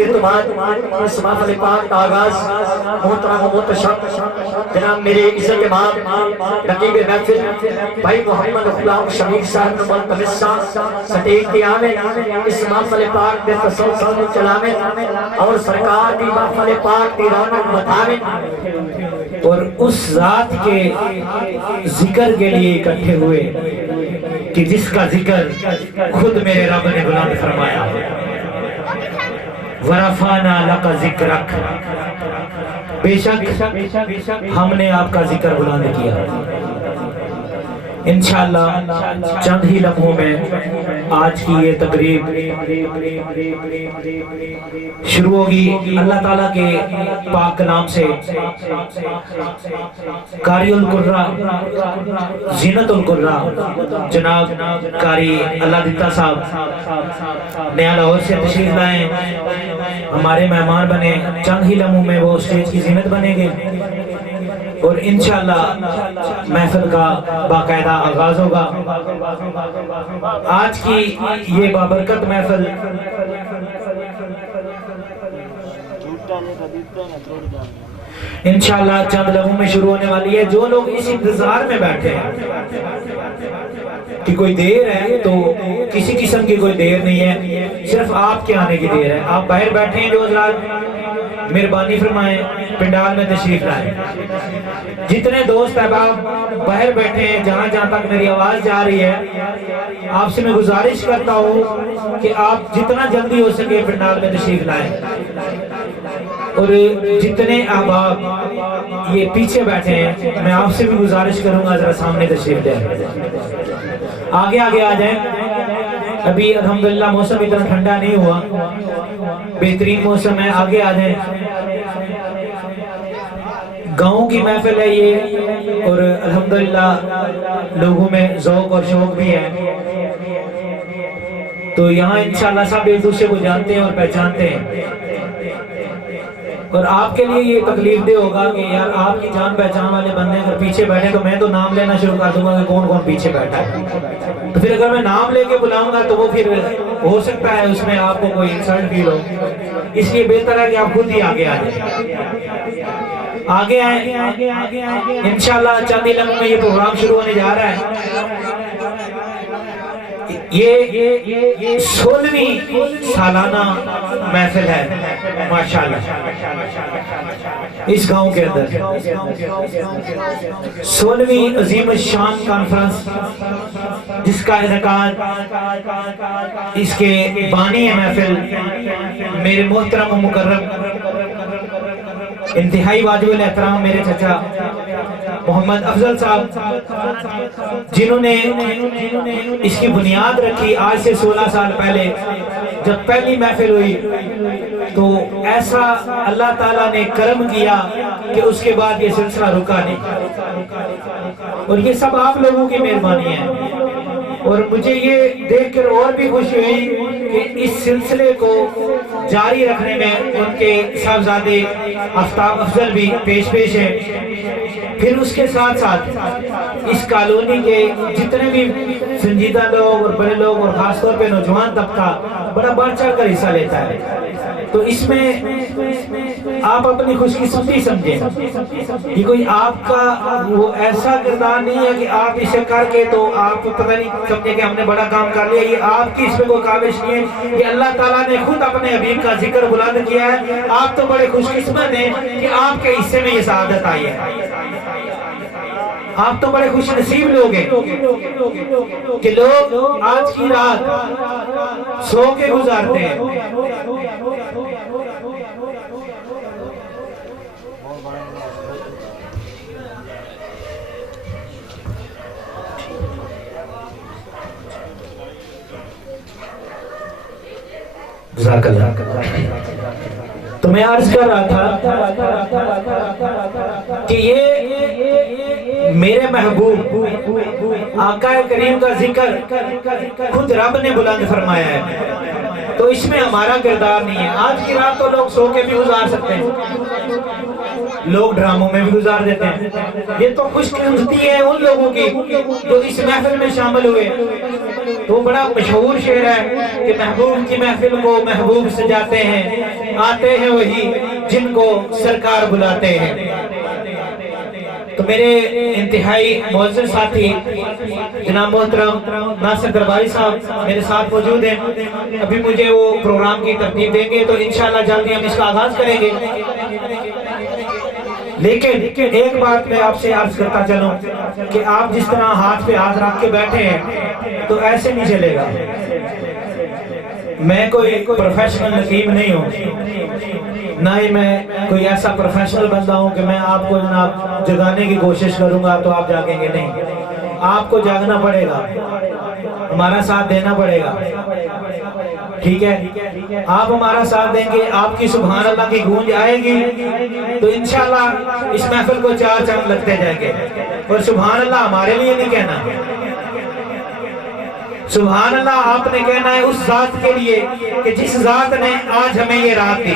کے اعتماد اس محفل پاک کا آغاز محترم و محتشم جناب میرے عزت امام رقیب محفل بھائی محمد غلام شمیر صاحب نمبر تمسا سٹیک کی آمین اس محفل پاک کے تسلسل چلامین اور سرکار کی محفل پاک کی رونق بتامین اور اس ذات کے ذکر کے لیے اکٹھے ہوئے کہ جس کا ذکر خود میرے رب نے بلند فرمایا ورفعنا لک ذکرک، بے شک ہم نے آپ کا ذکر بلند کیا۔ انشاءاللہ چند ہی لمحوں میں آج کی یہ تقریب شروع ہوگی۔ اللہ تعالیٰ کے پاک نام سے قاری القرآ زینت القرآ جناب قاری اللہ دیتا صاحب نیا لاہور سے تشریف لائیں، ہمارے مہمان بنے۔ چند ہی لمحوں میں وہ اسٹیج کی زینت بنیں گے اور انشاءاللہ محفل کا باقاعدہ آغاز ہوگا۔ آج کی یہ بابرکت محفل انشاءاللہ چند لمحوں میں شروع ہونے والی ہے۔ جو لوگ اس انتظار میں بیٹھے ہیں کہ کوئی دیر ہے، تو کسی قسم کی کوئی دیر نہیں ہے، صرف آپ کے آنے کی دیر ہے۔ آپ باہر بیٹھے ہیں جو حضرات مہربانی فرمائیں پنڈال میں تشریف لائیں۔ جتنے دوست احباب باہر بیٹھے ہیں جہاں تک میری آواز جا رہی ہے، آپ سے میں گزارش کرتا ہوں کہ آپ جتنا جلدی ہو سکے پنڈال میں تشریف لائیں، اور جتنے احباب یہ پیچھے بیٹھے ہیں میں آپ سے بھی گزارش کروں گا ذرا سامنے تشریف لیں، آگے آ جائیں۔ ابھی الحمدللہ موسم اتنا ٹھنڈا نہیں ہوا، بہترین موسم ہے، آگے آ جائیں۔ گاؤں کی محفل ہے یہ، اور الحمدللہ لوگوں میں ذوق اور شوق بھی ہے، تو یہاں انشاءاللہ سب ایک دوسرے کو جانتے ہیں اور پہچانتے ہیں۔ اور آپ کے لیے یہ تکلیف دہ ہوگا کہ یار آپ کی جان پہچان والے بندے اگر پیچھے بیٹھے تو میں تو نام لینا شروع کر دوں گا کہ کون پیچھے بیٹھا ہے، تو پھر اگر میں نام لے کے بلاؤں گا تو وہ پھر ہو سکتا ہے اس میں آپ کو کوئی انسلٹ فیل ہو، اس لیے بہتر ہے کہ آپ خود ہی آگے آئیں۔ انشاءاللہ چند ہی لمحوں میں یہ پروگرام شروع ہونے جا رہا ہے۔ یہ 16ویں سالانہ محفل ہے ماشاءاللہ اس گاؤں کے اندر، 16ویں عظیم الشان کانفرنس جس کا انعقاد اس کے بانی محفل میرے محترم و مکرم انتہائی واجب الاحترام میرے چچا محمد افضل صاحب، جنہوں نے اس کی بنیاد رکھی آج سے 16 سال پہلے جب پہلی محفل ہوئی، تو ایسا اللہ تعالیٰ نے کرم کیا کہ اس کے بعد یہ سلسلہ رکا نہیں، اور یہ سب آپ لوگوں کی مہربانی ہے۔ اور مجھے یہ دیکھ کر اور بھی خوشی ہوئی کہ اس سلسلے کو جاری رکھنے میں ان کے صاحبزادے آفتاب افضل بھی پیش ہے، پھر اس کے ساتھ اس کالونی کے جتنے بھی سنجیدہ لوگ اور بڑے لوگ اور خاص طور پہ نوجوان طبقہ بڑا بڑھ چڑھ کر حصہ لیتا ہے، تو اس میں آپ اپنی خوش قسمتی سمجھیں، یہ کوئی آپ کا وہ ایسا کردار نہیں ہے کہ آپ اسے کر کے تو آپ پتہ نہیں سمجھے کہ ہم نے بڑا کام کر لیا، یہ آپ کی اس میں کوئی کاوش نہیں ہے، یہ اللہ تعالیٰ نے خود اپنے حبیب کا ذکر بلند کیا ہے۔ آپ تو بڑے خوش قسمت ہیں کہ آپ کے حصے میں یہ سعادت آئی ہے، آپ تو بڑے خوش نصیب لوگ ہیں کہ لوگ آج کی رات سو کے گزارتے ہیں۔ جزاک اللہ۔ تو میں عرض کر رہا تھا کہ یہ میرے محبوب آقا کریم کا ذکر خود رب نے بلند فرمایا ہے، تو اس میں ہمارا کردار نہیں ہے۔ آج کی رات تو لوگ سو کے بھی گزار سکتے ہیں، لوگ ڈراموں میں بھی گزار دیتے ہیں، یہ تو خوش قسمتی ہے ان لوگوں کی جو اس محفل میں شامل ہوئے، تو بڑا مشہور شعر ہے کہ محبوب کی محفل کو محبوب سجاتے ہیں، آتے ہیں وہی جن کو سرکار بلاتے ہیں۔ تو میرے انتہائی معزز ساتھی جناب محترم ناصر درباری صاحب میرے ساتھ موجود ہیں، ابھی مجھے وہ پروگرام کی ترتیب دیں گے، تو انشاءاللہ جلدی ہم اس کا آغاز کریں گے۔ لیکن ایک بات میں آپ سے عرض کرتا چلوں کہ آپ جس طرح ہاتھ پہ ہاتھ رکھ کے بیٹھے ہیں تو ایسے نہیں چلے گا۔ میں کوئی پروفیشنل نقیب نہیں ہوں، نہ ہی میں کوئی ایسا پروفیشنل بندہ ہوں کہ میں آپ کو جناب جگانے کی کوشش کروں گا تو آپ جاگیں گے، نہیں، آپ کو جاگنا پڑے گا، ہمارا ساتھ دینا پڑے گا، ٹھیک ہے؟ آپ ہمارا ساتھ دیں گے، آپ کی سبحان اللہ کی گونج آئے گی تو انشاءاللہ اس محفل کو چار چاند لگتے جائیں گے۔ اور سبحان اللہ ہمارے لیے نہیں کہنا، سبحان اللہ آپ نے کہنا ہے اس ذات کے لیے کہ جس ذات نے آج ہمیں یہ رات دی،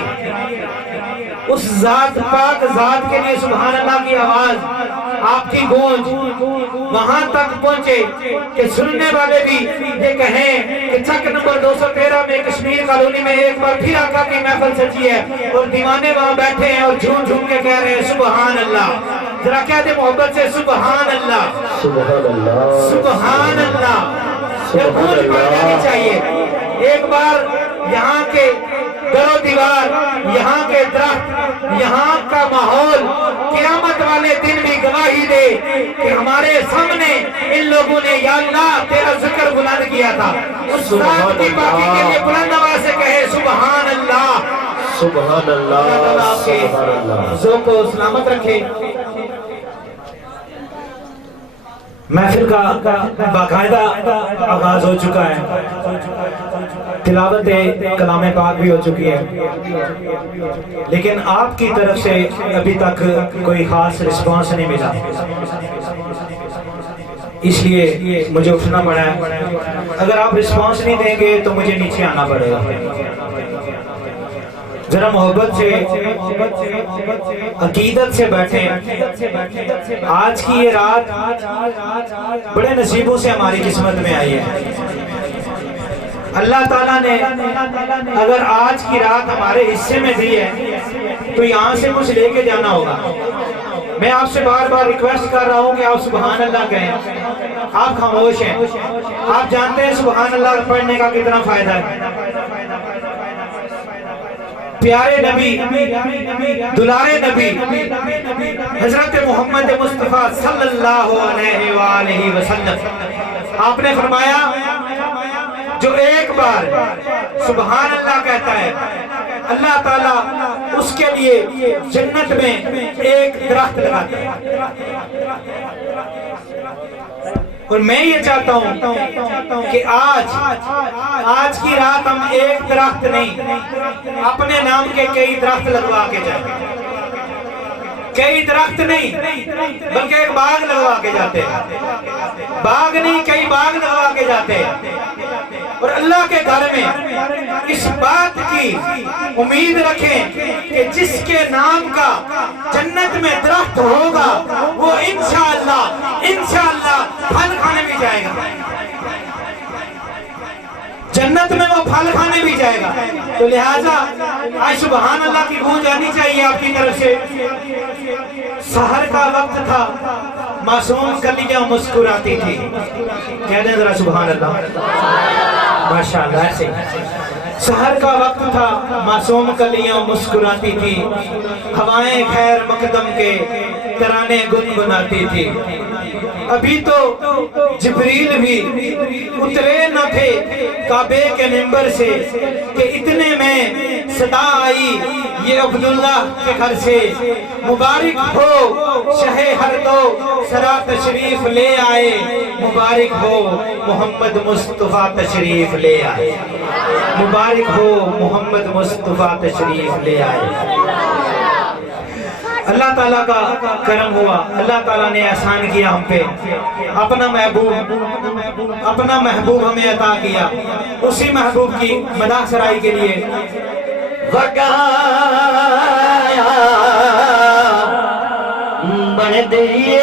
اس ذات پاک ذات کے لیے سبحان اللہ کی آواز، آپ کی گونج وہاں تک پہنچے کہ سننے والے بھی یہ کہیں کہ چک نمبر 213 میں کشمیر کالونی میں ایک بار پھر آقا کی محفل سجی ہے اور دیوانے وہاں بیٹھے ہیں اور جھوم جھوم کے کہہ رہے ہیں سبحان اللہ۔ ذرا کہہ دے محبت سے سبحان اللہ، سبحان اللہ، سبحان اللہ۔ یہ گونج پڑ جانی چاہیے۔ ایک بار یہاں کے در و دیوار، یہاں کے درخت، یہاں کا ماحول قیامت والے دن بھی گواہی دے کہ ہمارے سامنے ان لوگوں نے یا اللہ تیرا ذکر بلند کیا تھا۔ اس ذات کی پاکی کے لیے بلند آواز سے کہے سبحان اللہ۔ سبحان اللہ، اللہ آپ کے سبحان اللہ۔ ذوق کو سلامت رکھے۔ محفل کا باقاعدہ آغاز ہو چکا ہے، تلاوت کلام پاک بھی ہو چکی ہے، لیکن آپ کی طرف سے ابھی تک کوئی خاص رسپانس نہیں ملا، اس لیے مجھے اٹھنا پڑا ہے۔ اگر آپ رسپانس نہیں دیں گے تو مجھے نیچے آنا پڑے گا۔ ذرا محبت سے عقیدت سے بیٹھیں۔ آج کی یہ رات بڑے نصیبوں سے ہماری قسمت میں آئی ہے۔ اللہ تعالیٰ نے اگر آج کی رات ہمارے حصے میں دی ہے تو یہاں سے کچھ لے کے جانا ہوگا۔ میں آپ سے بار بار ریکویسٹ کر رہا ہوں کہ آپ سبحان اللہ کہیں، آپ خاموش ہیں۔ آپ جانتے ہیں سبحان اللہ پڑھنے کا کتنا فائدہ ہے۔ پیارے نبی، دلارے نبی حضرت محمد مصطفیٰ صلی اللہ علیہ وآلہ وسلم، آپ نے فرمایا جو ایک بار سبحان اللہ کہتا ہے اللہ تعالیٰ اس کے لیے جنت میں ایک درخت لگاتا ہے۔ اور میں یہ چاہتا ہوں کہ آج کی رات ہم ایک درخت نہیں، اپنے نام کے کئی درخت لگوا کے جائیں، کئی درخت نہیں بلکہ ایک باغ لگوا کے جاتے ہیں، باغ نہیں کئی باغ لگوا کے جاتے ہیں، اور اللہ کے گھر میں اس بات کی امید رکھیں کہ جس کے نام کا جنت میں درخت ہوگا وہ انشاءاللہ پھل کھانے بھی جائے گا، جنت میں وہ پھل کھانے بھی جائے گا۔ تو لہٰذا آج سبحان اللہ کی گونج آنی چاہیے آپ کی طرف سے۔ سحر کا وقت تھا، معصوم کلیاں مسکراتی تھی، کہہ دیں ذرا سبحان اللہ، ماشاءاللہ ایسے۔ سحر کا وقت تھا، معصوم کلیاں مسکراتی تھی، ہوائیں خیر مقدم کے ترانے گنگناتی تھی۔ ابھی تو جبریل بھی اترے نہ تھے کعبے کے منبر سے کہ اتنے میں صدا آئی یہ عبداللہ کے گھر سے، مبارک ہو شہ ہر دو سرا تشریف لے آئے، مبارک ہو محمد مصطفیٰ تشریف لے آئے، مبارک ہو محمد مصطفیٰ تشریف لے آئے۔ اللہ تعالیٰ کا کرم ہوا، اللہ تعالیٰ نے احسان کیا ہم پہ، اپنا محبوب ہمیں عطا کیا۔ اسی محبوب کی مداح سرائی کے لیے وقایا بن دیئے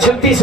36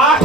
8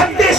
36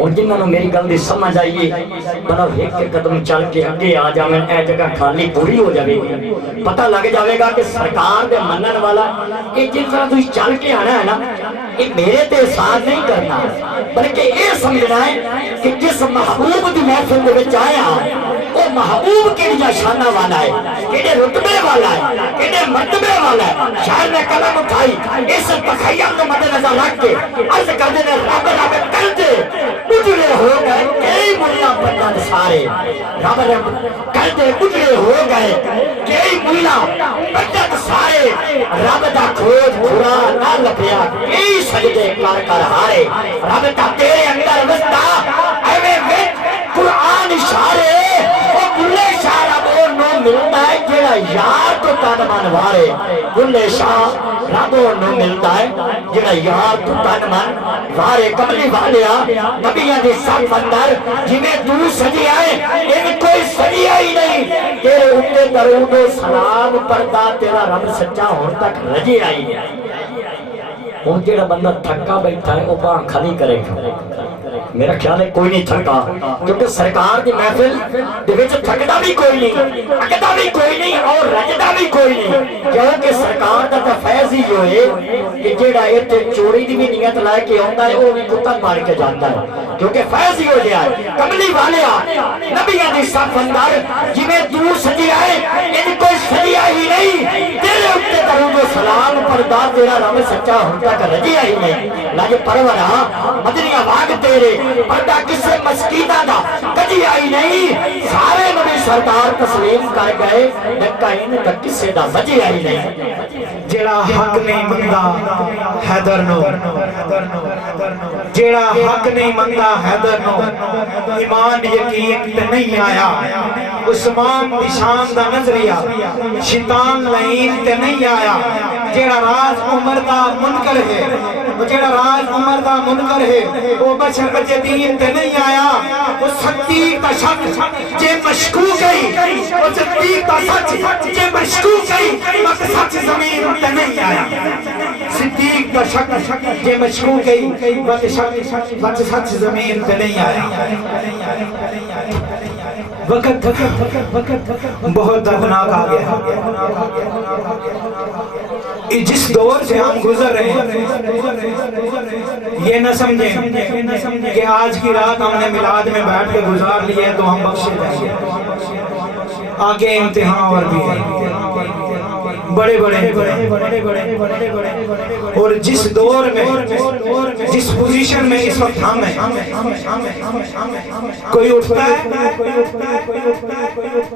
اور جنہوں میری گل دی سمجھ آئیے بڑا ایک قدم چل کے اگے آ جاویں اے جگہ خالی پوری ہو جائے گی پتہ لگ جاوے گا کہ سرکار دے منن والا یہ جس طرح تھی چل کے آنا ہے نا یہ میرے تے ساتھ نہیں کرنا بلکہ یہ سمجھنا ہے کہ جس محبوب دی محفل دے وچ آیا وہ محبوب کے لیے شانہ والا ہے کیڑے رتبے والا ہے کیڑے مرتبے والا ہے شاعر نے قلم اٹھائی اس تخیل کو مد نظر رکھ کے عرض کر دے رب رب کرتے اجڑے ہو گئے کئی ملا پتن سارے رب رب کرتے اجڑے ہو گئے کئی ملا پتن سارے رب دا کھوج بھرا نہ لپیا کئی سجدے کر کر ہارے رب دا تیرے اندر وستا ایویں وچ قرآن اشارے گلے شاہ رب نو ملتا ہے جڑا یار تو تن من وارے گلے شاہ رب نو ملتا ہے جڑا یار تو تن من وارے کملی والیا نبیاں دے صف اندر جویں تو سجی آئے ان کوئی سجیا ہی نہیں تیرے اوپر درود و سلام پڑھدا تیرا رب سچا ہون تک رجی آئی ہوں جڑا بندہ تھکا بیٹھا ہے وہ باں کھلی کرے گا میرا خیال ہے کوئی نہیں تھکا کیونکہ سرکار دی محفل دے وچ تھکدا بھی کوئی نہیں اکدا بھی کوئی نہیں اور رجدا بھی کوئی نہیں کیونکہ سرکار دا تے فیض ہی ہوئے کہ جڑا ایتھے چوری دی بھی نیت لائے کے آندا ہے وہ بھی کتا مار کے جاندا ہے کیونکہ فیض ہی ہو گیا ہے کملی والیا نبیاں دی صف اندر جویں تو سجی آئے ان کوئی سجیا ہی نہیں تیرے اوپر درود و سلام پڑھدا تیرا رب سچا ہوندا کر رجیا ہی نہیں لاج پرورا مدنی آواز تیرے پردہ کسے مسکینہ دا کجی آئی نہیں سارے نبی سردار تسلیم کر گئے نکائن دا کسے دا بجی آئی نہیں جیڑا حق نہیں منگا حیدر نو جیڑا حق نہیں منگا حیدر نو ایمان یقین تے نہیں آیا عثمان نشان دا نظریہ شیطان لعین تے نہیں آیا جیڑا راز عمر دا منکر ہے جیڑا راز عمر دا منکر ہے وہ بشر بچے دین تے نہیں آیا وہ صدیق تا شک جے مشکوک گئی وہ صدیق تا سچ جے مشکوک گئی مک سچ زمین تے نہیں آیا صدیق تا شک جے مشکوک گئی مک سچ زمین تے نہیں آیا وقت بہت دردناک آ گیا جس دور سے ہم گزر رہے ہیں یہ نہ سمجھیں کہ آج کی رات ہم نے میلاد میں بیٹھ کے گزار لی ہے تو ہم بخشے جائیں گے آگے امتحان اور بھی ہے بڑے اور جس دور میں جس پوزیشن میں اس وقت ہم ہیں کوئی اٹھتا ہے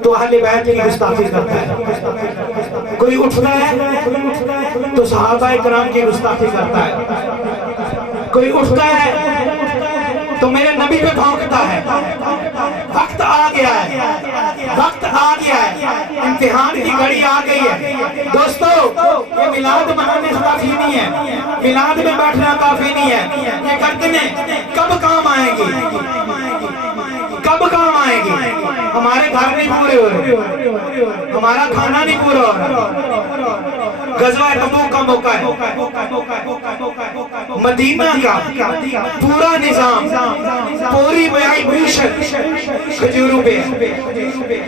تو اہل بیت کی گستاخی کرتا ہے کوئی اٹھتا ہے تو صحابہ کرام کی گستاخی کرتا ہے کوئی اٹھتا ہے تو میرے نبی پہ بھونکتا ہے وقت آ گیا ہے وقت آ گیا ہے امتحان کی گھڑی آ گئی ہے دوستو یہ میلاد منانے سے کافی نہیں ہے میلاد میں بیٹھنا کافی نہیں ہے یہ گردنیں کب کام آئیں گی کب کام آئیں گی ہمارے گھر نہیں پورے ہو رہے ہمارا کھانا نہیں پورا ہو رہا غزوہ تبوک کا موقع ہے مدینہ کا پورا نظام پوری بیائی بوشت کھجوروں پہ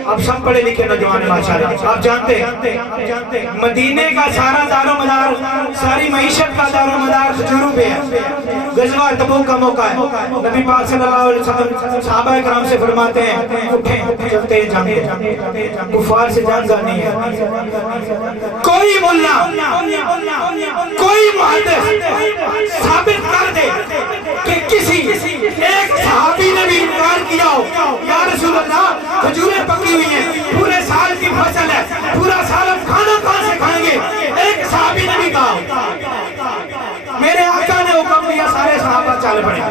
اب سب پڑھے لکھے نوجوان ماشاءاللہ آپ جانتے ہیں مدینہ کا سارا دار و مدار ساری معیشت کا دار و مدار کھجوروں پہ ہے غزوہ تبوک کا موقع ہے نبی پاک صلی اللہ علیہ وسلم صحابہ کرام سے فرماتے ہیں اٹھیں چلتے ہیں جنگ کفار سے جنگ کرنی ہے کوئی ملا کوئی محدث ثابت کر دے کہ کسی ایک صحابی نے بھی انکار کیا ہو یا رسول اللہ کھجوریں پکی ہوئی ہیں پورے سال کی فصل ہے پورا سال ہم کھانا کہاں سے کھائیں گے ایک صحابی نے بھی کہا میرے آقا نے حکم دیا سارے صحابہ چل پڑے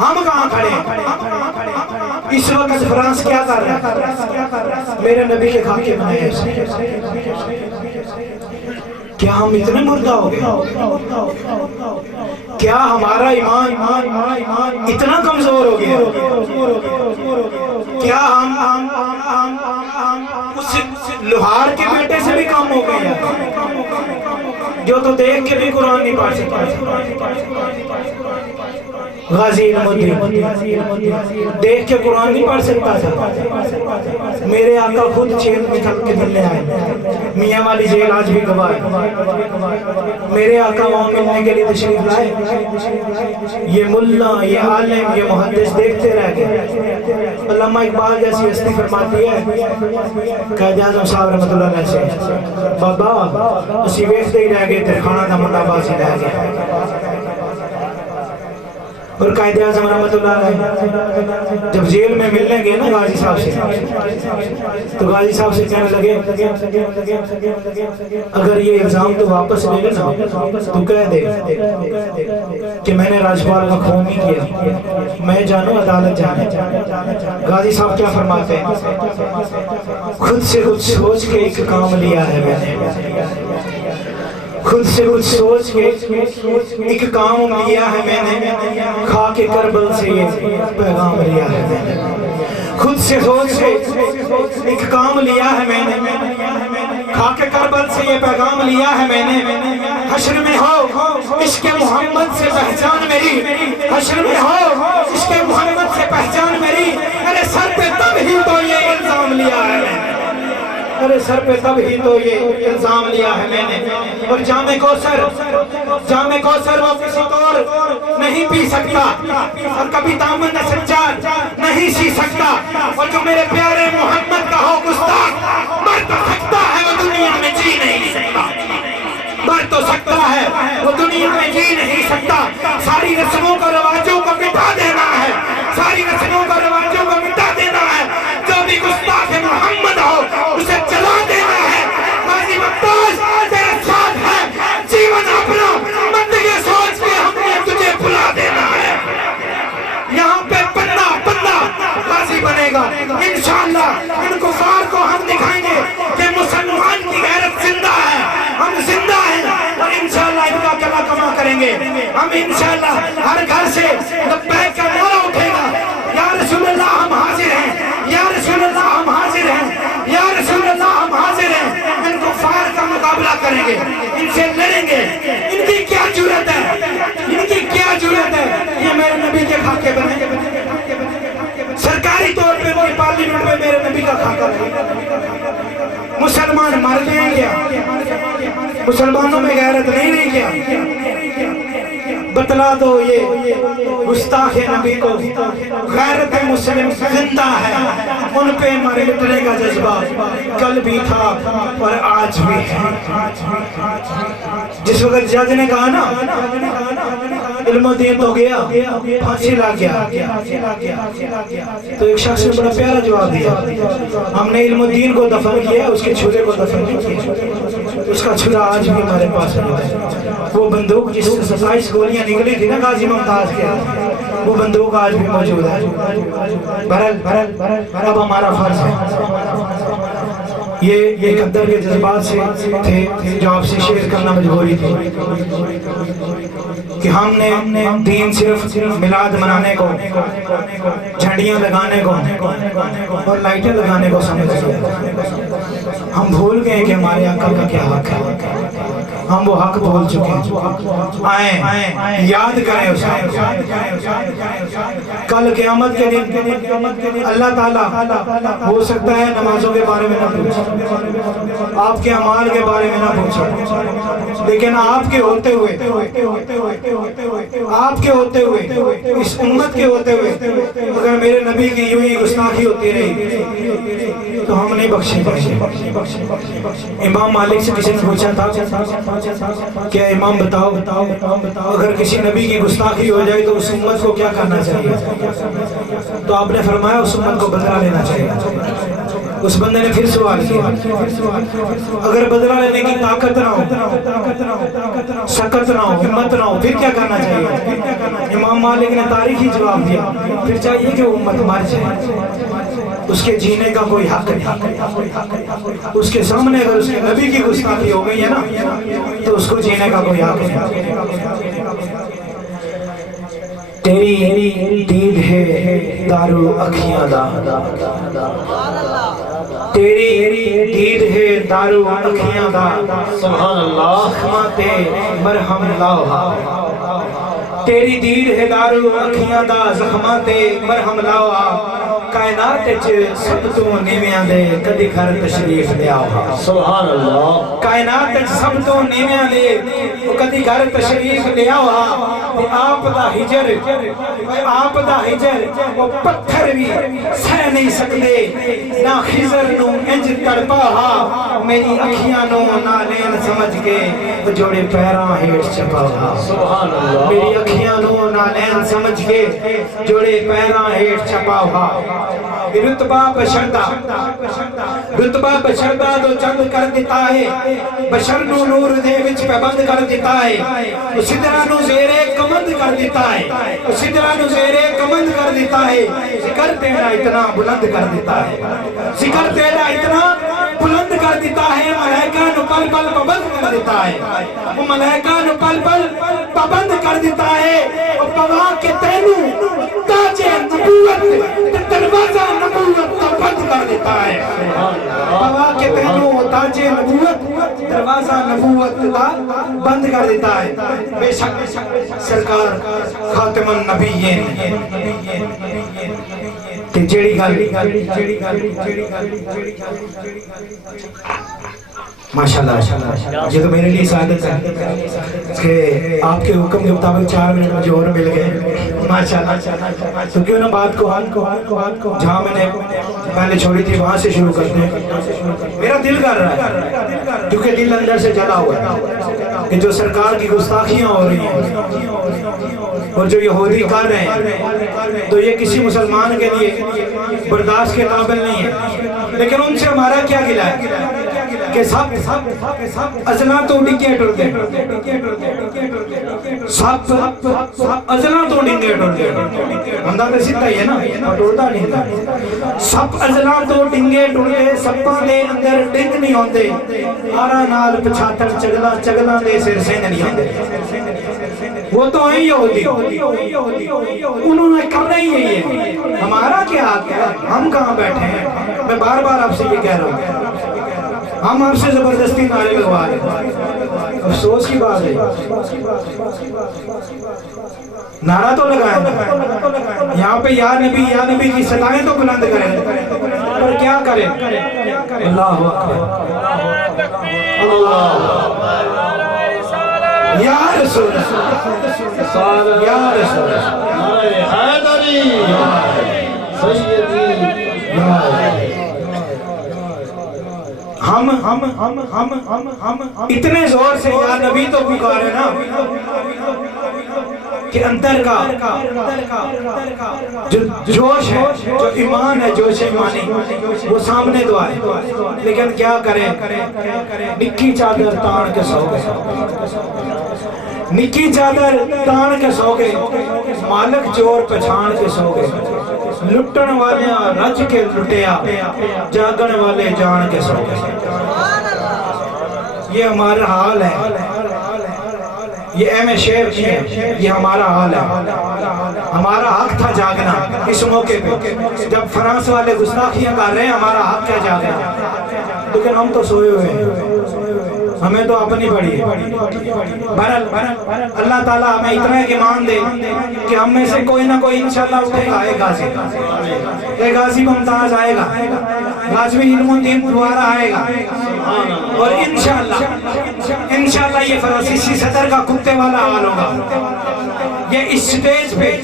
ہم کہاں کھڑے ہیں اس وقت فرانس کیا کر رہا ہے میرے نبی کے خاکے بنائے کیا ہم اتنے مردہ ہو گئے کیا ہمارا ایمان اتنا کمزور ہو گیا کیا ہم اس لوہار کے بیٹے سے بھی کم ہو گئے جو تو دیکھ کے بھی قرآن نہیں پڑھ سکتا غازی علم الدین دیکھ کے قرآن نہیں پڑھ سکتا تھا. میرے آقا خود جیل میں تھک کے ملنے آئے. میاں والی جیل آج بھی گواہ ہے. میرے آقا وہاں ملنے کے لیے تشریف لائے. یہ ملا، یہ عالم، یہ محدث دیکھتے رہ گئے. علامہ اقبال جیسی ہستی فرماتی ہے قائد اعظم صاحب رحمۃ اللہ علیہ سے، بابا اسی ویکھتے ہی رہ گئے تے کھانا دا منڈا باسی رہ گیا. اور قائد اعظم رحمۃ اللہ علیہ جب جیل میں ملنے گئے نا غازی صاحب سے، تو غازی صاحب سے کہنے لگے اگر یہ الزام تو واپس لے لینا تو کہہ دے کہ میں نے راجپال کا خون نہیں کیا، میں جانوں عدالت جانے. غازی صاحب کیا فرماتے ہیں؟ خود سے کچھ سوچ کے ایک کام لیا ہے میں نے، خود سے کچھ سوچ کے ایک کام لیا ہے میں نے، خاک کربل سے یہ پیغام لیا ہے میں نے. خود سے سوچ کے ایک کام لیا ہے میں نے، خاک کربل سے یہ پیغام لیا ہے میں نے. حشر میں ہو عشق محمد سے پہچان میری، حشر میں ہو عشق محمد سے پہچان میری. ارے سر پہ تب ہی تو یہ الزام لیا ہے میں نے، ارے سر پہ تب ہی تو یہ الزام لیا ہے میں نے. اور جام کوثر وہ کسی طور نہیں پی سکتا، اور کبھی دامن سجاد نہیں سی سکتا. اور جو میرے پیارے محمد کا ہو گستاخ مر تو سکتا ہے وہ دنیا میں جی نہیں سکتا، مر تو سکتا ہے وہ دنیا میں جی نہیں سکتا. ساری رسموں کا رواجوں کو مٹا دینا ہے، ساری رسموں کا رواجوں کو مٹا دینا ہے. جو بھی گستاخ محمد ہو اسے چلا دینا ہے. غازی ممتاز تیرے ساتھ ہے، جیون اپنا مت یہ سوچ کے ہم نے تجھے بھلا دینا ہے. یہاں پہ بندہ غازی بنے گا انشاءاللہ. ان کفار کو ہم دکھائیں گے کہ مسلمان کی غیرت زندہ ہے، ہم زندہ ہیں. اور انشاءاللہ ان کا کلا کما کریں گے ہم انشاءاللہ. ہر گھر سے لبیک کا نعرہ اٹھے گا، یا رسول اللہ ہم حاضر ہیں، یا رسول اللہ ہم حاضر ہیں، یا رسول اللہ ہم حاضر ہیں. ان کفار کا مقابلہ کریں گے، ان سے لڑیں گے. ان کی کیا جرأت ہے، ان کی کیا جرأت ہے. یہ میرے نبی کے خاکے بنے، سرکاری طور پہ کوئی پارلیمنٹ میں میرے نبی کا خاکہ بنے. مسلمان مر جائیں گے، مسلمانوں میں غیرت نہیں کیا. بتلا دو یہ گستاخ نبی کو غیرت مسلم زندہ ہے. ان پہ مر مٹنے کا جذبہ کل بھی تھا اور آج بھی ہے. جس وقت جج نے کہا نا علم الدین تو گیا، پھانسی لگ گیا، تو ایک شخص نے بڑا پیارا جواب دیا، ہم نے علم الدین کو دفن کیا، اس کے چھرے کو دفن نہیں کیا. اس کا چھرا آج بھی ہمارے پاس ہے. وہ بندوق جس سے 27 گولیاں نکلی تھی نا غازی ممتاز کے، وہ بندوق آج بھی موجود ہے. بہرحال اب ہمارا فرض ہے، یہ قدر کے جذبات سے تھے جو آپ سے شیئر کرنا مجبوری تھی کہ ہم نے دین صرف میلاد منانے کو، جھنڈیاں لگانے کو اور لائٹیں لگانے کو سمجھ لیا. ہم بھول گئے کہ ہمارے آقا کا کیا حق ہے. ہم وہ حق بھول چکے ہیں. آئیں یاد کریں اس کل قیامت کے دن اللہ تعالیٰ ہو سکتا ہے نمازوں کے بارے میں نہ پوچھے، آپ کے اعمال کے بارے میں نہ پوچھے، لیکن آپ کے ہوتے ہوئے، آپ کے ہوتے ہوئے، اس امت کے ہوتے ہوئے اگر میرے نبی کی یوں ہی گستاخی ہوتی رہی تو ہم نہیں بخشیں گے. امام مالک سے کسی نے پوچھا تھا کہ امام بتاؤ اگر کسی نبی کی گستاخی ہو جائے تو اس امت کو کیا کرنا چاہیے؟ تو آپ نے فرمایا اس امت کو بدلہ لینا چاہیے. اس بندے نے پھر سوال کیا اگر بدلہ لینے کی طاقت نہ ہو، سکت نہ ہو، ہمت نہ ہو، پھر کیا کرنا چاہیے؟ امام مالک نے تاریخی جواب دیا پھر چاہیے کہ امت مر جائے، اس کے جینے کا کوئی حق نہیں. اس کے سامنے اگر اس کے نبی کی گستاخی ہو گئی ہے نا تو اس کو جینے کا کوئی حق نہیں. تیری دید ہے دارو اکھیاں دا، تیری دید ہے دارو اکھیاں دا، سبحان اللہ، مرحم لاؤ. تیری دید ہدارو اکھیاں دا زخماں تے مرہم لاوا کائنات وچ سب تو نیویاں دے کدی گھر تشریف لے آوا سبحان اللہ کائنات وچ سب تو نیویاں دے کدی گھر تشریف لے آوا تے آپ دا ہجر وہ پتھر بھی سہ نہیں سکدے نہ خضر نو انج تڑپا ہا میری اکھیاں نو نالین سمجھ کے جوڑے پیراں ہیٹھ چھپا ہا سبحان اللہ میری اکھیاں نو نالین سمجھ کے جوڑے پیراں ہیٹھ چھپا ہا رتبہ بشردہ تو چند کر دیتا ہے بشر نو نور دے وچ پابند کر دیتا ہے سدرا نو زیرے کمند کر دیتا ہے سدرا نو زیرے کمند کر دیتا ہے ذکر تیرا اتنا بلند کر دیتا ہے ذکر تیرا اتنا بلند کر دیتا ہے ملائکہ نو پل پل پابند کر دیتا ہے وہ ملائکہ نو پل پل پابند کر دیتا ہے اور پوا کے تینوں تاج نبوت دروازہ نبوت کا بند کر دیتا ہے پوا کے تینوں تاج نبوت دروازہ نبوت کا بند کر دیتا ہے بے شک سرکار خاتم النبیین کہ جیڑی گل ماشاءاللہ یہ تو میرے لیے سعادت ہے کہ آپ کے حکم کے مطابق 4 منٹ مجھے اور مل گئے ماشاءاللہ تو کیوں نہ بات کو جہاں میں نے پہلے چھوڑی تھی وہاں سے شروع کرتے ہیں میرا دل کر رہا ہے کیونکہ دل اندر سے جلا ہوا ہے کہ جو سرکار کی گستاخیاں ہو رہی ہیں اور جو یہودی کر رہے ہیں تو یہ کسی مسلمان کے لیے برداشت کے قابل نہیں ہے لیکن ان سے ہمارا کیا گلہ ہے کہ سب ازلا تو ڈنگے ٹرتے سب ازلا تو ڈنگے ٹرتے بندہ تو سیدھا ہی ہے نا ٹوٹا نہیں ہے سب ازلا تو ڈنگے ٹرتے سپاں دے اندر ڈنگ نہیں ہوندے آرا نال پچھاتر چگلا دے سر سنگ نہیں ہوندے وہ تو ہیں یہودی انہوں نے کرنا ہی یہی ہے ہمارا کیا حق ہے ہم کہاں بیٹھے ہیں میں بار بار آپ سے یہ کہہ رہا ہوں ہم آپ سے زبردستی نعرے لگوا رہے ہیں افسوس کی بات ہے نعرہ تو لگائیں یہاں پہ یا نبی کی صدایں تو بلند کریں پر کیا کریں اللہ اکبر اللہ یا رسول یا رسول حیدری سیدی ہم اتنے زور سے یا نبی تو پکارے نا کہ اندر کا جو جوش ہے جو ایمان ہے جوش ایمانی وہ سامنے تو آئے لیکن کیا کریں نکی چادر تان کے سو گئے نکی چادر تان کے سو گئے مالک چور پہچان کے سو گئے لٹن والے رج کے لٹیا جاگن والے جان کے سو گئے یہ ہمارا حال ہے یہ ایم شیر نہیں ہے یہ ہمارا حال ہے ہمارا حق تھا جاگنا اس موقع پہ جب فرانس والے گستاخیاں کر رہے ہیں ہمارا حق کیا جاگنا لیکن ہم تو سوئے ہوئے ہیں ہمیں تو اپنی پڑی ہے بہرحال اللہ تعالیٰ ہمیں اتنا ایمان دے کہ ہم میں سے کوئی نہ کوئی انشاءاللہ اٹھے گا ایک غازی ممتاز آئے گا غازی علم الدین دوبارہ آئے گا اور انشاءاللہ یہ فرانسیسی صدر کا کتے والا حال ہوگا یہ اس سٹیج پہ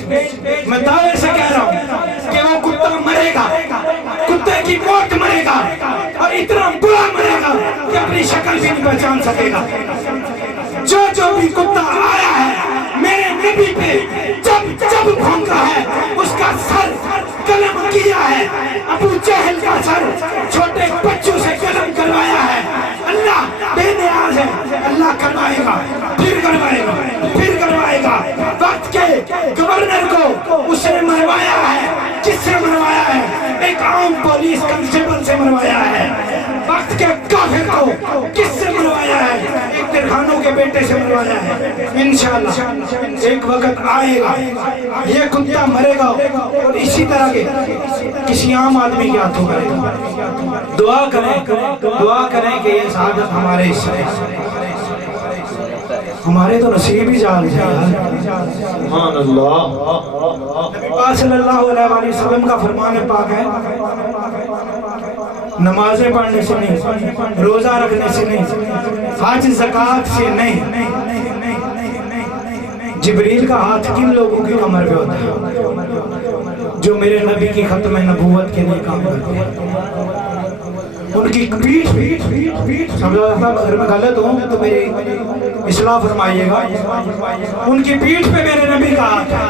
میں دعوے سے کہہ رہا ہوں کہ وہ کتا مرے گا کتے کی موت مرے گا اور اتنا برا مرے گا کہ اپنی شکل بھی نہیں پہچان سکے گا جو بھی کتا آیا ہے میرے نبی پہ جب بھونکا ہے اس کا سر قلم کیا ہے ابو جہل کا سر چھوٹے بچوں سے قلم کروایا ہے اللہ بے نیاز ہے اللہ کروائے گا پھر کروائے گا وقت کے گورنر کو اس نے مروایا ہے کس سے مروایا ہے ایک عام پولیس کنسٹیبل سے مروایا ہے وقت کے کافر کو کس سے مروایا ہے ایک درخانوں کے بیٹے سے مروایا ہے انشاءاللہ ایک وقت آئے گا یہ کتا مرے گا اور اسی طرح کے کسی عام آدمی کے ہاتھوں کرے گا دعا کریں کہ یہ سعادت ہمارے حصے ہمارے تو نصیب ہی جاگ جائے. سبحان اللہ. نبی پاک صلی اللہ علیہ وآلہ وسلم کا فرمان پاک ہے نمازیں پڑھنے سے نہیں، روزہ رکھنے سے نہیں، حج زکوٰۃ سے نہیں. جبریل کا ہاتھ کن لوگوں کی کمر پہ ہوتا ہے؟ جو میرے نبی کی ختم نبوت کے لیے کام کرتے ہیں. ان کی پیٹھ سمجھو، اگر میں غلط ہوں تو میری اصلاح فرمائیے گا. ان کی پیٹھ پہ میرے نبی کا ہاتھ ہے،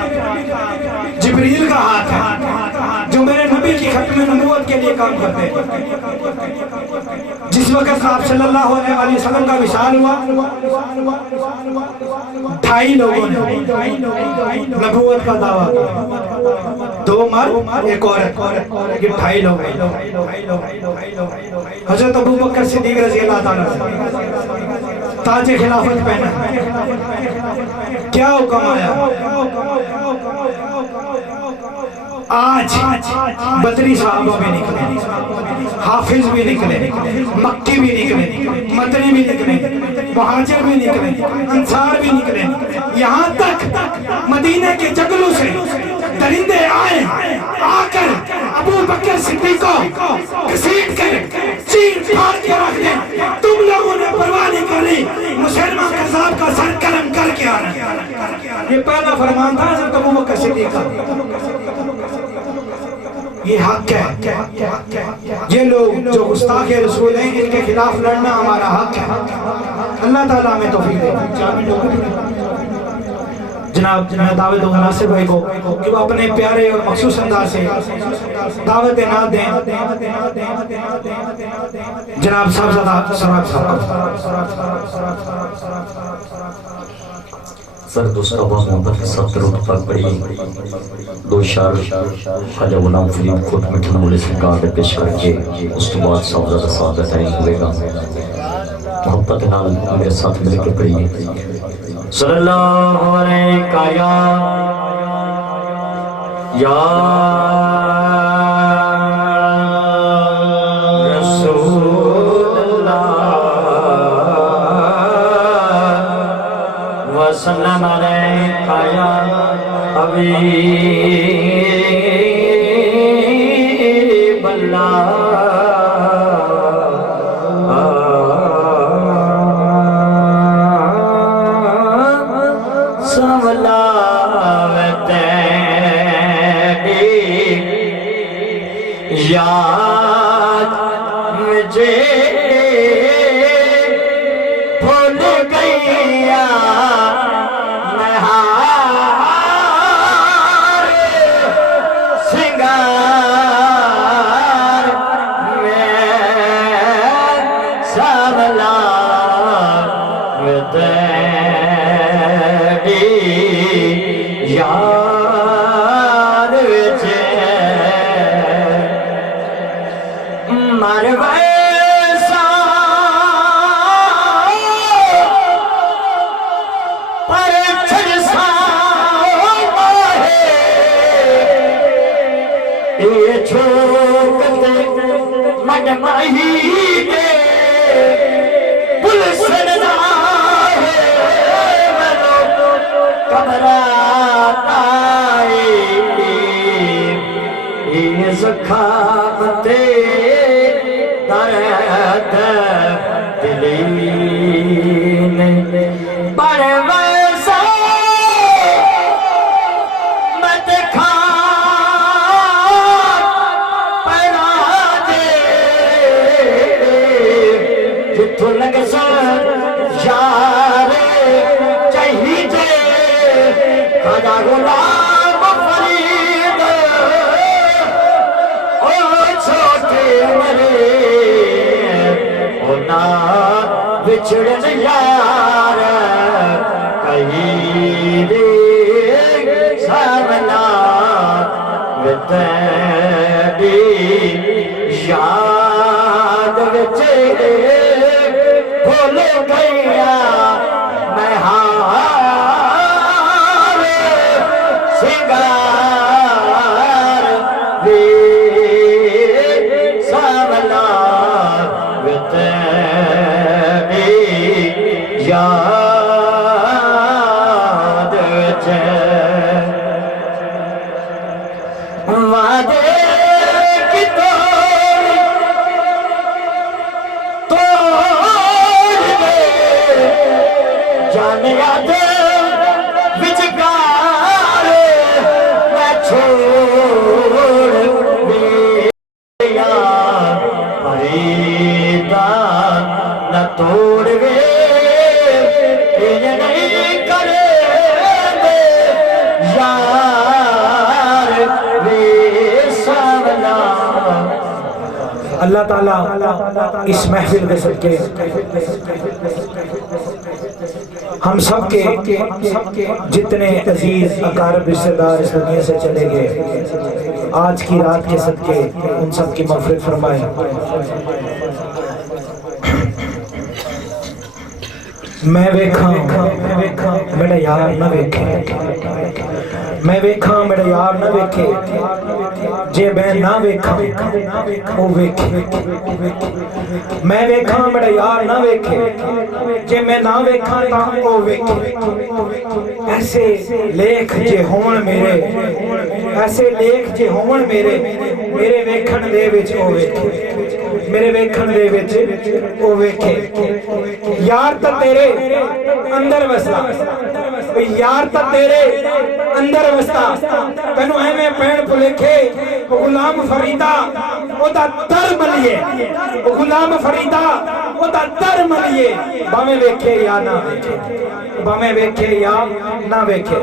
جبریل کا ہاتھ ہے، جو میرے نبی کی ختم نبوت کے لیے کام کرتے ہیں. جس وقت آپ صلی اللہ علیہ وسلم کا وصال ہوا، 2.5 لوگوں نے نبوت کا دعویٰ کیا. 2 مرد ایک عورت، یہ 2.5 لوگ. حضرت ابو بکر صدیق رضی اللہ تعالیٰ تاج خلافت پہنا. کیا حکم آیا؟ آج بدری صحابہ بھی نکلے، حافظ بھی نکلے، مکی بھی نکلے، مدنی بھی نکلے، مہاجر بھی نکلے، انصار بھی نکلے. یہاں تک مدینہ کے جنگلوں سے درندے آئے، آ کر ابو بکر صدیق کو گھسیٹ کر چیر پھاڑ کے رکھ دیں. تم لوگوں نے پرواہ نہیں کری، مسلمان کذاب کا سر قلم کر کے آنا. یہ پہلا فرمان تھا حضرت ابو بکر صدیق کا. یہ حق ہے. یہ لوگ جو گستاخ رسول ہیں، ان کے خلاف لڑنا ہمارا حق ہے. اللہ تعالیٰ ہمیں توفیق دے. جناب میں دعوت دوں ناصر بھائی کو کہ وہ اپنے پیارے اور مخصوص انداز سے دعوت نعت دیں. جناب صاحبزادہ سراج صاحب سر دوسرا بہت محبت کے ساتھ درود پاک پڑھی. 2 اشعار خواجہ غلام فرید کوٹ مٹھن والے سرکار نے پیش کر کے اس کے بعد صاحبزادہ صاحب تعین ہوئے گا. محبت نال میرے ساتھ مل کے پڑھیے. صلی اللہ علیہ یا رسول اللہ وسلم علیہ یا حبیب اللہ. یاد مجھے بھول گیا نہار سنگار میں سابلا میں تیری یاد زخامتے درد دلین پر ویسا مت کھا پڑا دے جتھو لگ سر یارے چاہیے خدا غلام بچھڑن یار کہیں دے سامنا تیری یاد بچے بھول گیا میں ہار سنگار بھی سامنا تیری یاد اللہ تعالیٰ اس محفل کے صدقے ہم سب کے جتنے عزیز اقارب رشتہ دار اس دنیا سے چلے گئے آج کی رات کے صدقے ان سب کی مغفرت فرمائے. میں ویکھاں میرا یار نہ ویکھے, میں ویکھاں میرا یار نہ ویکھے, جے میں نہ ویکھاں او ویکھے. میں ویکھاں میرا یار نہ ویکھے, جے میں نہ ویکھاں تاں او ویکھے. ایسے لیکھ جے ہون میرے, ایسے لیکھ جے ہون میرے, میرے ویکھن دے وچ او ویکھے, میرے ویکھن دے وچ او ویکھے. یار تا تیرے اندر وستا, یار تا تیرے اندر وستا, تینو ایویں پین پلکھے غلام فریدا او دا در ملیے, غلام فریدا او دا در ملیے. باویں ویکھے یا نہ ویکھے, باویں ویکھے یا نہ ویکھے.